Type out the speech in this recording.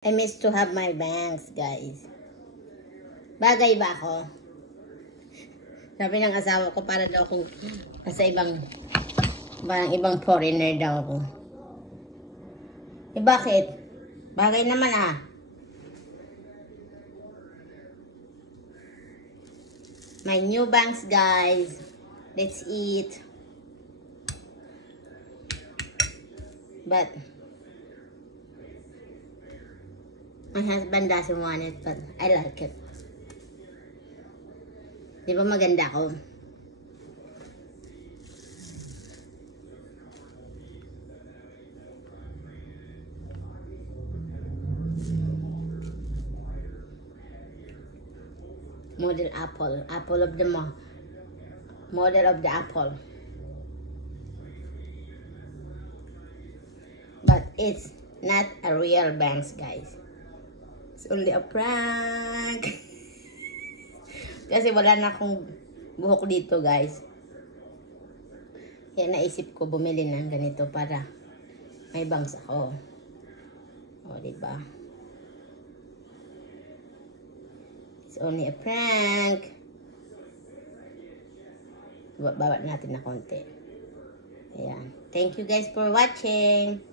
I miss to have my bangs, guys. Bagay ba ako? Sabi ng asawa ko, para daw akong nasa parang ibang foreigner daw ako. Eh bakit? Bagay naman ah. My new bangs, guys. Let's eat. But my husband doesn't want it, but I like it. Di ba maganda ako? Model apple. Apple of the model of the apple. But it's not a real bangs, guys. It's only a prank. Kasi wala na akong buhok dito, guys. Kaya naisip ko bumili ng ganito para may bangs ako. O, diba? It's only a prank. Baba natin na konti. Ayan. Thank you guys for watching.